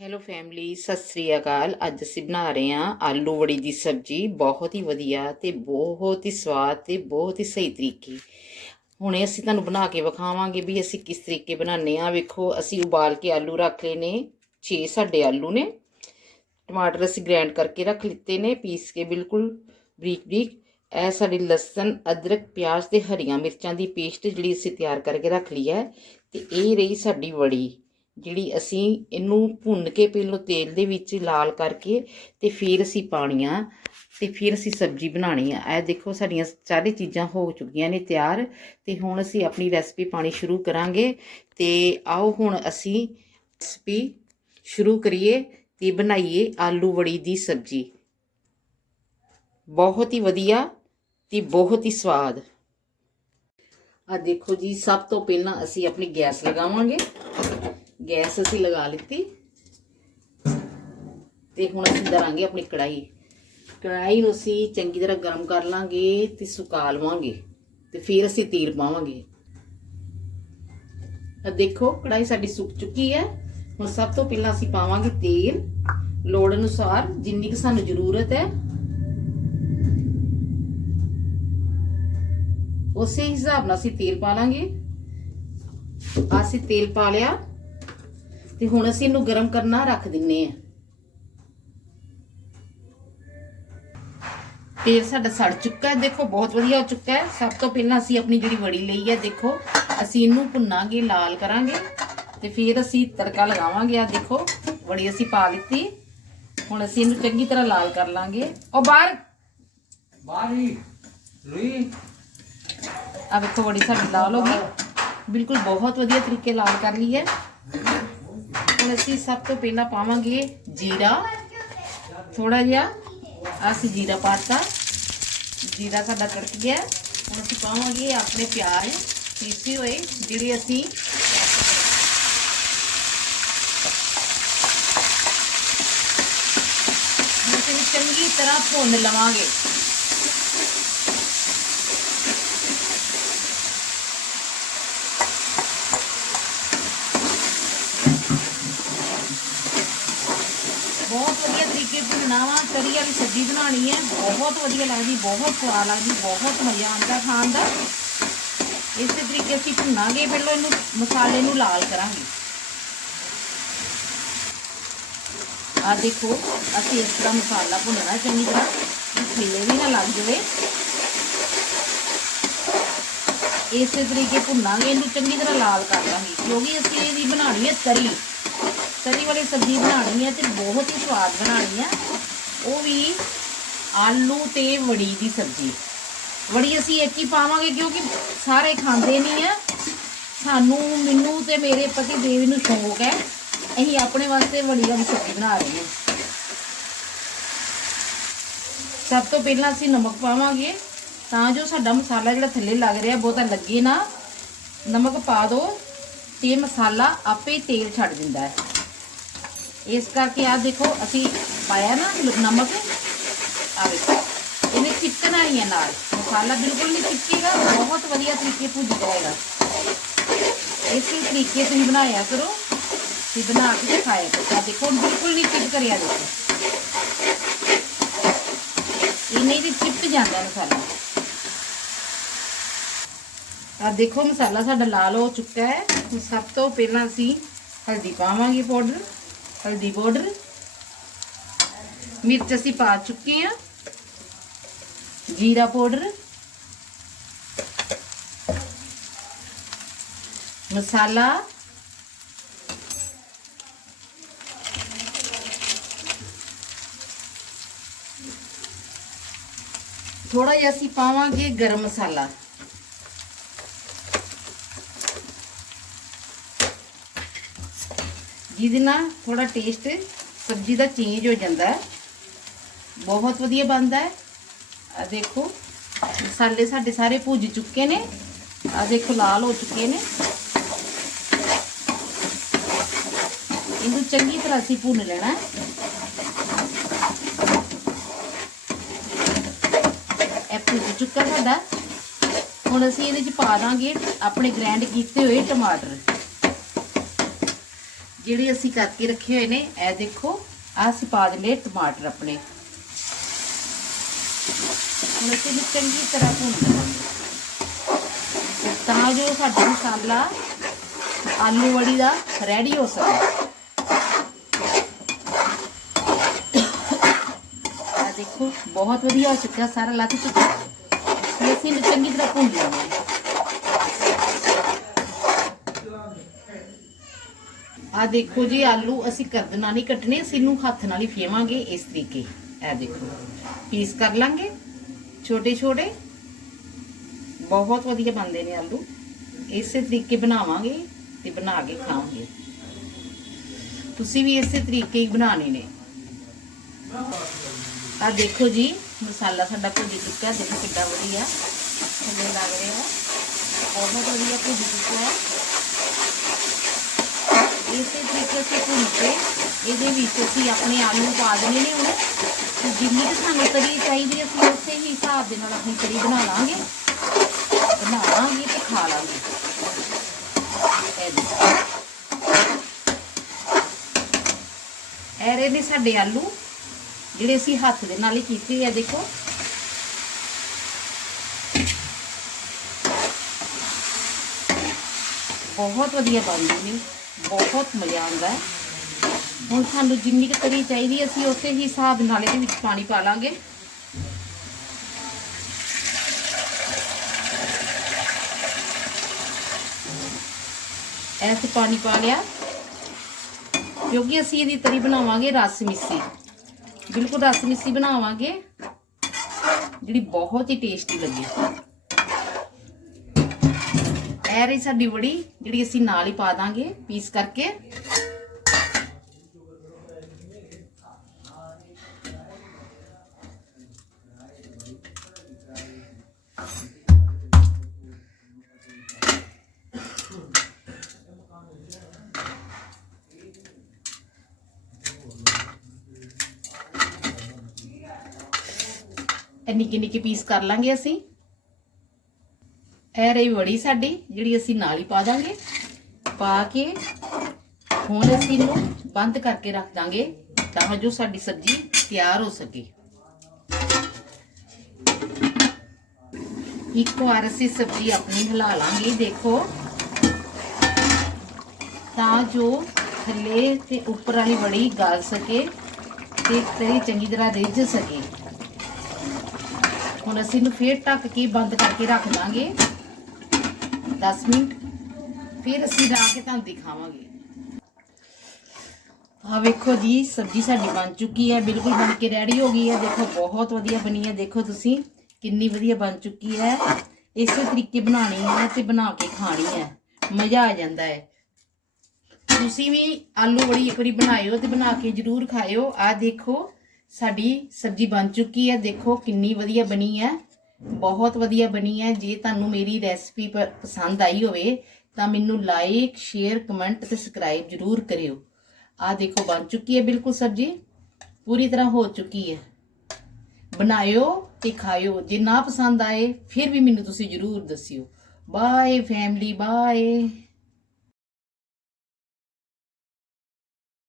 Hello family Sat Sri ਅਕਾਲ। ਅੱਜ ਅਸੀਂ ਬਣਾ ਰਹੇ ਹਾਂ ਆਲੂ ਵੜੀ ਦੀ ਸਬਜ਼ੀ। ਬਹੁਤ ਹੀ ਵਧੀਆ ਤੇ ਬਹੁਤ ਹੀ ਸਵਾਦ ਤੇ ਬਹੁਤ ਹੀ ਸਹੀ ਤਰੀਕੇ। ਹੁਣੇ ਅਸੀਂ ਤੁਹਾਨੂੰ ਬਣਾ ਕੇ ਵਿਖਾਵਾਂਗੇ ਵੀ ਅਸੀਂ ਕਿਸ ਤਰੀਕੇ ਬਣਾਉਂਦੇ ਆ ਵੇਖੋ, ਅਸੀਂ ਉਬਾਲ ਕੇ ਆਲੂ ਰੱਖ ਲਏ ਨੇ 6 ਸਾਡੇ ਆਲੂ ਨੇ। ਟਮਾਟਰ ਅਸੀਂ ਗ੍ਰਾਈਂਡ ਕਰਕੇ ਰੱਖ ਲਿੱਤੇ ਨੇ, ਪੀਸ ਕੇ ਬਿਲਕੁਲ ਬਰੀਕ ਬਰੀਕ। ਇਹ ਸਾਡੀ ਲਸਣ, ਅਦਰਕ, ਪਿਆਜ਼ ਤੇ ਹਰੀਆਂ ਮਿਰਚਾਂ ਦੀ ਪੇਸਟ ਜਿਹੜੀ ਅਸੀਂ ਤਿਆਰ ਕਰਕੇ ਰੱਖ ਲਈ ਹੈ ਤੇ ਇਹ ਰਹੀ ਸਾਡੀ ਵੜੀ। ਜਿਹੜੀ ਅਸੀਂ ਇਹਨੂੰ ਭੁੰਨ ਕੇ ਪਹਿਲਾਂ ਤੇਲ ਦੇ ਵਿੱਚ ਲਾਲ ਕਰਕੇ ਤੇ ਫਿਰ ਅਸੀਂ ਪਾਣੀਆਂ ਤੇ ਫਿਰ ਅਸੀਂ ਸਬਜ਼ੀ ਬਣਾਣੀ ਆ। ਇਹ ਦੇਖੋ ਸਾਡੀਆਂ ਸਾਰੇ ਚੀਜ਼ਾਂ ਹੋ ਚੁੱਕੀਆਂ ਨੇ ਤਿਆਰ ਤੇ ਹੁਣ ਅਸੀਂ ਆਪਣੀ ਰੈਸਪੀ ਪਾਣੀ ਸ਼ੁਰੂ ਕਰਾਂਗੇ ਤੇ ਆਓ ਹੁਣ ਅਸੀਂ ਰੈਸਪੀ ਸ਼ੁਰੂ ਕਰੀਏ ਤੇ ਬਣਾਈਏ ਆਲੂ ਵੜੀ ਦੀ ਸਬਜ਼ੀ। ਬਹੁਤ ਹੀ ਵਧੀਆ ਤੇ ਬਹੁਤ ਹੀ ਸਵਾਦ। ਆ ਦੇਖੋ ਜੀ, ਸਭ ਤੋਂ ਪਹਿਲਾਂ ਅਸੀਂ ਆਪਣੀ ਗੈਸ ਲਗਾਵਾਂਗੇ। ਗੈਸ ਅਸੀਂ ਲਗਾ ਲਿੱਤੀ। ਤੇ ਹੁਣ ਅਸੀਂ ਧਰਾਂਗੇ ਆਪਣੀ ਕੜਾਈ ਕੜਾਈ ਨੂੰ ਅਸੀਂ ਚੰਗੀ ਤਰ੍ਹਾਂ ਗਰਮ ਕਰ ਲਾਂਗੇ ਤੇ ਸੁਕਾ ਲਵਾਂਗੇ ਤੇ ਫਿਰ ਅਸੀਂ ਤੇਲ ਪਾਵਾਂਗੇ। ਆ ਦੇਖੋ ਕੜਾਈ ਸਾਡੀ ਸੁੱਕ ਚੁੱਕੀ ਹੈ। ਹੁਣ ਸਭ ਤੋਂ ਪਹਿਲਾਂ ਅਸੀਂ ਪਾਵਾਂਗੇ ਤੇਲ। ਲੋੜ ਅਨੁਸਾਰ ਜਿੰਨੀ ਕਿ ਸਾਨੂੰ ਜ਼ਰੂਰਤ ਹੈ, ਉਸੇ ਹਿਸਾਬ ਨਾਲ ਅਸੀਂ ਤੇਲ ਪਾ ਲਾਂਗੇ। ਅਸੀਂ ਤੇਲ ਪਾ ਲਿਆ। ਤੇ ਹੁਣ ਅਸੀਂ ਇਹਨੂੰ ਗਰਮ ਕਰਨਾ ਰੱਖ ਦਿੰਨੇ ਆ। ਤੇਲ ਸਾਡਾ ਸੜ ਚੁੱਕਾ ਹੈ। ਦੇਖੋ ਬਹੁਤ ਵਧੀਆ ਹੋ ਚੁੱਕਾ ਹੈ। ਸਭ ਤੋਂ ਪਹਿਲਾਂ ਅਸੀਂ ਆਪਣੀ ਜਿਹੜੀ ਵੜੀ ਲਈ ਹੈ ਦੇਖੋ ਅਸੀਂ ਇਹਨੂੰ ਭੁੰਨਾਂਗੇ ਲਾਲ ਕਰਾਂਗੇ ਤੇ ਫਿਰ ਅਸੀਂ ਤੜਕਾ ਲਗਾਵਾਂਗੇ। ਆ ਦੇਖੋ ਵੜੀ ਅਸੀਂ ਪਾ ਦਿੱਤੀ। ਹੁਣ ਅਸੀਂ ਇਹਨੂੰ ਚੰਗੀ ਤਰ੍ਹਾਂ ਲਾਲ ਕਰ ਲਾਂਗੇ। ਉਹ ਬਾਹਰ! ਬਾਰੀ ਲੁਈ। ਆ ਵੇਖੋ ਵੜੀ ਸਾਡੀ ਲਾਲ ਹੋ ਗਈ। ਬਿਲਕੁਲ ਬਹੁਤ ਵਧੀਆ ਤਰੀਕੇ ਲਾਲ ਕਰ ਲਈ ਹੈ। ਹੁਣ ਅਸੀਂ ਸਭ ਤੋਂ ਪਹਿਲਾਂ ਪਾਵਾਂਗੇ ਜੀਰਾ। ਥੋੜਾ ਜਿਹਾ ਅਸੀਂ ਜੀਰਾ ਪਾਤਾ। ਜੀਰਾ ਸਾਡਾ ਤੜਕ ਗਿਆ। ਹੁਣ ਅਸੀਂ ਪਾਵਾਂਗੇ ਆਪਣੇ ਪਿਆਜ਼। ਪੀਸੇ ਹੋਏ, ਜਿਹੜੇ ਅਸੀਂ ਚੰਗੀ ਤਰ੍ਹਾਂ ਭੁੰਨ ਲਵਾਂਗੇ। ਬਹੁਤ ਵਧੀਆ ਤਰੀਕੇ ਭੁੰਨਣਾ ਵਾ ਤਰੀ ਵਾਲੀ ਸਬਜ਼ੀ ਬਣਾਉਣੀ ਹੈ। ਬਹੁਤ ਵਧੀਆ ਲੱਗਦੀ, ਬਹੁਤ ਸਵਾਦ ਲੱਗਦੀ, ਬਹੁਤ ਮਜ਼ਾ ਆਉਂਦਾ ਖਾਣ ਦਾ। ਇਸੇ ਤਰੀਕੇ ਅਸੀਂ ਭੁੰਨਾਂਗੇ ਪਹਿਲਾਂ ਇਹਨੂੰ ਮਸਾਲੇ ਨੂੰ ਲਾਲ ਕਰਾਂਗੇ। ਆ ਦੇਖੋ, ਅਸੀਂ ਇਸ ਤਰ੍ਹਾਂ ਮਸਾਲਾ ਭੁੰਨਣਾ ਚੰਗੀ ਤਰ੍ਹਾਂ। ਥੱਲੇ ਵੀ ਨਾ ਲੱਗ ਜਾਵੇ ਇਸੇ ਤਰੀਕੇ ਭੁੰਨਾਂਗੇ ਇਹਨੂੰ ਚੰਗੀ ਤਰ੍ਹਾਂ ਲਾਲ ਕਰ ਲਾਂਗੇ, ਕਿਉਂਕਿ ਅਸੀਂ ਇਹਦੀ ਬਣਾਉਣੀ ਹੈ ਤਰੀ। ਤਰੀ ਵਾਲੀ ਸਬਜ਼ੀ ਬਣਾਉਣੀ ਹੈ ਤੇ ਬਹੁਤ ਹੀ ਸਵਾਦ ਬਣਾਉਣੀ ਹੈ। ਉਹ ਵੀ ਆਲੂ ਤੇ ਵੜੀ ਦੀ ਸਬਜ਼ੀ। ਵੜੀ ਅਸੀਂ ਇੱਕ ਹੀ ਪਾਵਾਂਗੇ ਕਿਉਂਕਿ ਸਾਰੇ ਖਾਂਦੇ ਨਹੀਂ ਆ ਸਾਨੂੰ, ਮੈਨੂੰ ਤੇ ਮੇਰੇ ਪਤੀ ਦੇਵ ਨੂੰ ਸ਼ੌਂਕ ਹੈ। ਅਸੀਂ ਆਪਣੇ ਵਾਸਤੇ ਵੜੀ ਵਾਲੀ ਸਬਜ਼ੀ ਬਣਾ ਰਹੇ ਹਾਂ। ਸਭ ਤੋਂ ਪਹਿਲਾਂ ਅਸੀਂ ਨਮਕ ਪਾਵਾਂਗੇ। ਤਾਂ ਜੋ ਸਾਡਾ ਮਸਾਲਾ ਜਿਹੜਾ ਥੱਲੇ ਲੱਗ ਰਿਹਾ, ਬਹੁਤਾ ਲੱਗੇ ਨਾ, ਨਮਕ ਪਾ ਦਿਓ ਤੇ ਮਸਾਲਾ ਆਪੇ ਹੀ ਤੇਲ ਛੱਡ ਦਿੰਦਾ ਹੈ। ਇਸ ਕਰਕੇ ਆ ਦੇਖੋ, ਅਸੀਂ ਪਾਇਆ ਨਾ ਨਮਕ। ਆ ਵੇਖੋ, ਇਹਨੇ ਚਿਪਕਣਾ ਨਹੀਂ ਹੈ ਨਾਲ। ਮਸਾਲਾ ਬਿਲਕੁਲ ਨਹੀਂ ਚਿਪਕੇਗਾ, ਬਹੁਤ ਵਧੀਆ ਤਰੀਕੇ ਭੁੱਜ ਜਾਏਗਾ ਇਸੇ ਤਰੀਕੇ ਤੁਸੀਂ ਬਣਾਇਆ ਕਰੋ, ਤੇ ਬਣਾ ਕੇ ਖਾਇਆ ਕਰੋ। ਆ ਦੇਖੋ, ਬਿਲਕੁਲ ਨਹੀਂ ਚਿਪਕ ਰਿਹਾ ਦੇਖੋ। ਇਹਨੇ ਵੀ ਚਿਪਕ ਜਾਂਦਾ ਮਸਾਲਾ। ਆ ਦੇਖੋ ਮਸਾਲਾ ਸਾਡਾ ਲਾਲ ਹੋ ਚੁੱਕਾ ਹੈ। ਹੁਣ ਸਭ ਤੋਂ ਪਹਿਲਾਂ ਅਸੀਂ ਹਲਦੀ ਪਾਵਾਂਗੇ ਪਾਊਡਰ। ਹਲਦੀ ਪਾਊਡਰ। ਮਿਰਚ ਅਸੀਂ ਪਾ ਚੁੱਕੇ ਹਾਂ। ਜੀਰਾ ਪਾਊਡਰ। ਮਸਾਲਾ। ਥੋੜਾ ਜਿਹਾ ਅਸੀਂ ਪਾਵਾਂਗੇ ਗਰਮ ਮਸਾਲਾ। ਜਿਹਦੇ ਨਾਲ ਥੋੜਾ ਟੇਸਟ ਸਬਜ਼ੀ ਦਾ ਚੇਂਜ ਹੋ ਜਾਂਦਾ ਹੈ। ਬਹੁਤ ਵਧੀਆ ਬਣਦਾ ਹੈ। ਆ ਦੇਖੋ, ਮਸਾਲੇ ਸਾਡੇ ਸਾਰੇ ਭੁੱਜ ਚੁੱਕੇ ਨੇ। ਆ ਦੇਖੋ, ਲਾਲ ਹੋ ਚੁੱਕੇ ਨੇ। ਇਹਨੂੰ ਚੰਗੀ ਤਰ੍ਹਾਂ ਅਸੀਂ ਭੁੰਨ ਲੈਣਾ ਹੈ। ਇਹ ਭੁੱਜ ਚੁੱਕਾ ਸਾਡਾ। ਹੁਣ ਅਸੀਂ ਇਹਦੇ ਚ ਪਾ ਦਾਂਗੇ ਆਪਣੇ ਗ੍ਰਾਈਂਡ ਕੀਤੇ ਹੋਏ ਟਮਾਟਰ। ਜਿਹੜੇ ਅਸੀਂ ਕਰਕੇ ਰੱਖੇ ਹੋਏ ਨੇ, ਇਹ ਦੇਖੋ, ਆਹ ਅਸੀਂ ਪਾ ਦਿੰਦੇ ਟਮਾਟਰ ਆਪਣੇ। ਹੁਣ ਅਸੀਂ ਇਹਨੂੰ ਚੰਗੀ ਤਰ੍ਹਾਂ ਭੁੰਨ ਲਵਾਂਗੇ। ਤਾਂ ਜੋ ਸਾਡਾ ਮਸਾਲਾ ਆਲੂ ਵੜੀ ਦਾ ਰੈਡੀ ਹੋ ਸਕੇ। ਆ ਦੇਖੋ, ਬਹੁਤ ਵਧੀਆ ਹੋ ਚੁੱਕਾ ਸਾਰਾ ਲੱਗ ਚੁੱਕਾ ਹੁਣ ਅਸੀਂ ਚੰਗੀ ਤਰ੍ਹਾਂ ਭੁੰਨ ਲਵਾਂਗੇ। ਆ ਦੇਖੋ ਜੀ, ਆਲੂ ਅਸੀਂ ਕਰਦ ਨਹੀਂ ਕੱਟਣੇ ਅਸੀਂ ਇਹਨੂੰ ਹੱਥ ਨਾਲ ਹੀ ਫੇਵਾਂਗੇ ਇਸ ਤਰੀਕੇ। ਇਹ ਦੇਖੋ ਪੀਸ ਕਰ ਲਾਂਗੇ, ਛੋਟੇ ਛੋਟੇ। ਬਹੁਤ ਵਧੀਆ ਬਣਦੇ ਨੇ ਆਲੂ। ਇਸੇ ਤਰੀਕੇ ਬਣਾਵਾਂਗੇ ਤੇ ਬਣਾ ਕੇ ਖਾਵਾਂਗੇ। ਤੁਸੀਂ ਵੀ ਇਸੇ ਤਰੀਕੇ ਹੀ ਬਣਾਣੇ ਨੇ। ਆ ਦੇਖੋ ਜੀ, ਮਸਾਲਾ ਸਾਡਾ ਭੁੱਜ ਚੁੱਕਾ ਦੇਖੋ ਕਿੱਡਾ ਵਧੀਆ। ਥੱਲੇ ਲੱਗ ਰਿਹਾ? ਬਹੁਤ ਵਧੀਆ ਭੁੱਜ ਚੁੱਕਾ ਹੈ। ਇਸੇ ਤਰੀਕੇ ਸੇ ਭੁੰਨ ਕੇ ਇਹਦੇ ਵਿੱਚ ਅਸੀਂ ਆਪਣੇ ਆਲੂ ਪਾ ਦੇਣੇ ਨੇ ਹੁਣ ਜਿੰਨੀ ਕੁ ਸਾਨੂੰ ਤਰੀ ਚਾਹੀਦੀ ਅਸੀਂ ਉਸੇ ਹੀ ਹਿਸਾਬ ਦੇ ਨਾਲ ਆਪਣੀ ਤਰੀ ਬਣਾ ਲਾਂਗੇ। ਬਣਾ ਲਾਂਗੇ ਤੇ ਖਾ ਲਾਂਗੇ। ਇਹ ਰਹੇ ਨੇ ਸਾਡੇ ਆਲੂ। ਜਿਹੜੇ ਅਸੀਂ ਹੱਥ ਦੇ ਨਾਲ ਹੀ ਕੀਤੇ ਆ, ਦੇਖੋ। ਬਹੁਤ ਵਧੀਆ ਬਣਦੇ ਨੇ। ਬਹੁਤ ਮਜ਼ਾ ਆਉਂਦਾ ਹੈ। ਹੁਣ ਸਾਨੂੰ ਜਿੰਨੀ ਕੁ ਤਰੀ ਚਾਹੀਦੀ ਅਸੀਂ ਉਸੇ ਹੀ ਹਿਸਾਬ ਨਾਲ ਇਹਦੇ ਵਿੱਚ ਪਾਣੀ ਪਾ ਲਾਂਗੇ। ਐਸੇ ਪਾਣੀ ਪਾ ਲਿਆ। ਕਿਉਂਕਿ ਅਸੀਂ ਇਹਦੀ ਤਰੀ ਬਣਾਵਾਂਗੇ ਰਸ ਮਿੱਸੀ। ਬਿਲਕੁਲ ਰਸ ਮਿੱਸੀ ਬਣਾਵਾਂਗੇ। ਜਿਹੜੀ ਬਹੁਤ ਹੀ ਟੇਸਟੀ ਲੱਗੇ। ਇਹ ਰਹੀ ਸਾਡੀ ਵੜੀ ਜਿਹੜੀ ਅਸੀਂ ਨਾਲ ਹੀ ਪਾ ਦਾਂਗੇ, ਪੀਸ ਕਰਕੇ। ਇਹ ਨਿੱਕੇ ਨਿੱਕੇ ਪੀਸ ਕਰ ਲਾਂਗੇ ਅਸੀਂ। ਇਹ ਰਹੀ ਵੜੀ ਸਾਡੀ, ਜਿਹੜੀ ਅਸੀਂ ਨਾਲ ਹੀ ਪਾ ਦਾਂਗੇ। ਪਾ ਕੇ ਹੁਣ ਅਸੀਂ ਇਹਨੂੰ ਬੰਦ ਕਰਕੇ ਰੱਖ ਦਾਂਗੇ, ਤਾਂ ਜੋ ਸਾਡੀ ਸਬਜ਼ੀ ਤਿਆਰ ਹੋ ਸਕੇ। ਇੱਕ ਵਾਰ ਅਸੀਂ ਸਬਜ਼ੀ ਆਪਣੀ ਹਿਲਾ ਲਾਂਗੇ, ਦੇਖੋ। ਤਾਂ ਜੋ ਥੱਲੇ ਤੇ ਉੱਪਰ ਵਾਲੀ ਵੜੀ ਗਾਲ ਸਕੇ ਤੇ ਤੇਰੀ ਚੰਗੀ ਤਰ੍ਹਾਂ ਰਿੱਝ ਸਕੇ। ਹੁਣ ਅਸੀਂ ਇਹਨੂੰ ਫੇਰ ਢੱਕ ਕੇ ਬੰਦ ਕਰਕੇ ਰੱਖ ਦਾਂਗੇ। 10 ਮਿੰਟ। ਫਿਰ ਅਸੀਂ ਲਾ ਕੇ ਤੁਹਾਨੂੰ ਦਿਖਾਵਾਂਗੇ। ਆ ਵੇਖੋ ਜੀ, ਸਬਜ਼ੀ ਸਾਡੀ ਬਣ ਚੁੱਕੀ ਹੈ, ਬਿਲਕੁਲ ਬਣ ਕੇ ਰੈਡੀ ਹੋ ਗਈ ਹੈ। ਦੇਖੋ, ਬਹੁਤ ਵਧੀਆ ਬਣੀ ਹੈ। ਦੇਖੋ ਤੁਸੀਂ, ਕਿੰਨੀ ਵਧੀਆ ਬਣ ਚੁੱਕੀ ਹੈ। ਇਸੇ ਤਰੀਕੇ ਬਣਾਣੀ ਹੈ ਤੇ ਬਣਾ ਕੇ ਖਾਣੀ ਹੈ। ਮਜ਼ਾ ਆ ਜਾਂਦਾ ਹੈ। ਤੁਸੀਂ ਵੀ ਆਲੂ ਬੜੀ ਇੱਕ ਵਾਰੀ ਬਣਾਇਓ ਤੇ ਬਣਾ ਕੇ ਜਰੂਰ ਖਾਇਓ। ਆ ਦੇਖੋ, ਸਾਡੀ ਸਬਜ਼ੀ ਬਣ ਚੁੱਕੀ ਹੈ। ਦੇਖੋ, ਕਿੰਨੀ ਵਧੀਆ ਬਣੀ ਹੈ। ਬਹੁਤ ਵਧੀਆ ਬਣੀ ਹੈ। ਜੇ ਤੁਹਾਨੂੰ ਮੇਰੀ ਰੈਸਪੀ ਪਸੰਦ ਆਈ ਹੋਵੇ, ਤਾਂ ਮੈਨੂੰ ਲਾਈਕ ਸ਼ੇਅਰ ਕਮੈਂਟ ਤੇ ਸਬਸਕ੍ਰਾਈਬ ਜਰੂਰ ਕਰਿਓ। ਆ ਦੇਖੋ, ਬਣ ਚੁੱਕੀ ਹੈ ਬਿਲਕੁਲ ਸਬਜ਼ੀ। ਪੂਰੀ ਤਰ੍ਹਾਂ ਹੋ ਚੁੱਕੀ ਹੈ। ਬਣਾਇਓ ਤੇ ਖਾਇਓ। ਜੇ ਨਾ ਪਸੰਦ ਆਏ, ਫਿਰ ਵੀ ਮੈਨੂੰ ਤੁਸੀਂ ਜਰੂਰ ਦੱਸਿਓ। Bye family bye